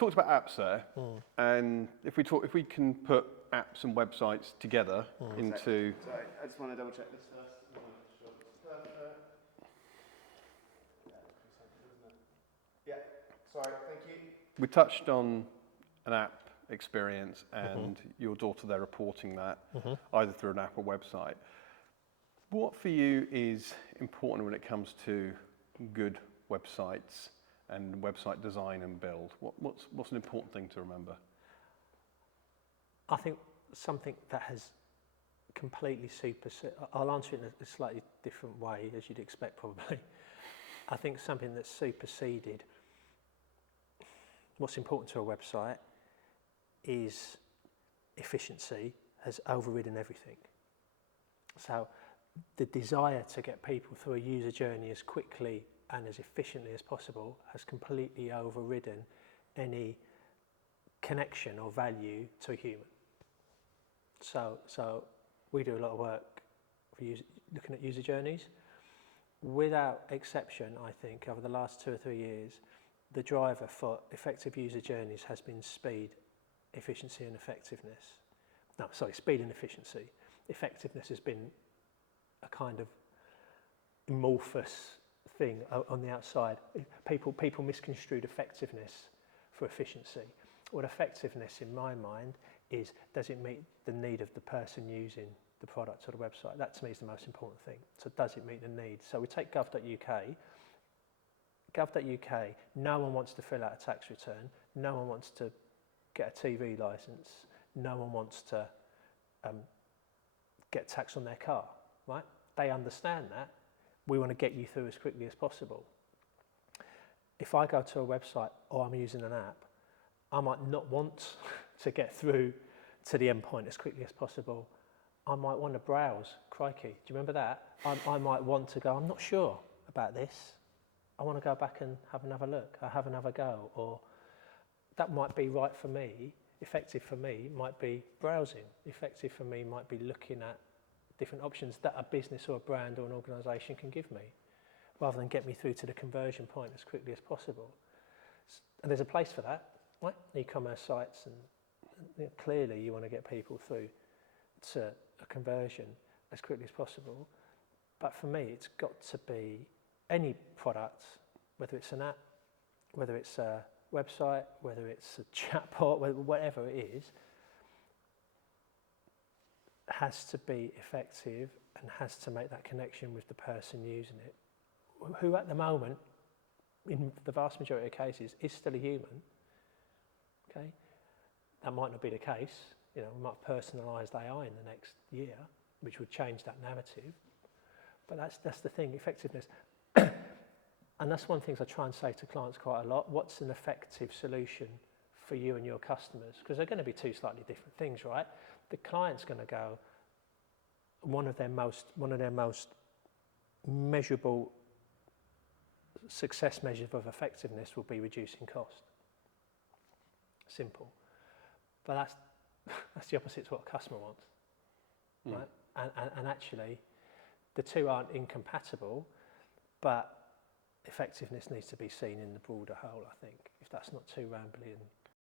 talked about apps there, and if we can put apps and websites together into. Sorry, I just want to double check this first. Perfect. Yeah. Sorry. Thank you. We touched on an app experience and your daughter there reporting that either through an app or website. What for you is important when it comes to good websites and website design and build? What's an important thing to remember? I think something that has completely superseded, I'll answer it in a slightly different way, as you'd expect probably. I think something that's superseded what's important to a website is efficiency has overridden everything. So the desire to get people through a user journey as quickly and as efficiently as possible has completely overridden any connection or value to a human. So we do a lot of work for looking at user journeys. Without exception, I think, over the last 2 or 3 years, the driver for effective user journeys has been speed, efficiency and effectiveness. No, sorry, speed and efficiency. Effectiveness has been a kind of amorphous thing on the outside. People misconstrued effectiveness for efficiency. What effectiveness in my mind is, does it meet the need of the person using the product or the website? That to me is the most important thing. So does it meet the need? So we take gov.uk. Gov.uk, no one wants to fill out a tax return. No one wants to get a TV licence. No one wants to get tax on their car, right? They understand that. We want to get you through as quickly as possible. If I go to a website or I'm using an app, I might not want to get through to the endpoint as quickly as possible. I might want to browse, crikey, do you remember that? I might want to go, I'm not sure about this. I want to go back and have another look, or have another go, or that might be right for me. Effective for me might be browsing. Effective for me might be looking at different options that a business or a brand or an organisation can give me, rather than get me through to the conversion point as quickly as possible. And there's a place for that, right? E-commerce sites, and clearly you want to get people through to a conversion as quickly as possible. But for me, it's got to be any product, whether it's an app, whether it's a website, whether it's a chatbot, whatever it is, has to be effective and has to make that connection with the person using it, who at the moment, in the vast majority of cases, is still a human. Okay, that might not be the case. You know, we might have personalised AI in the next year, which would change that narrative. But that's the thing, effectiveness. And that's one of the things I try and say to clients quite a lot. What's an effective solution for you and your customers? Because they're going to be two slightly different things, right? The client's going to go, one of their most measurable success measures of effectiveness will be reducing cost. Simple. But that's the opposite to what a customer wants, right? And actually, the two aren't incompatible, but effectiveness needs to be seen in the broader whole, I think, if that's not too rambly and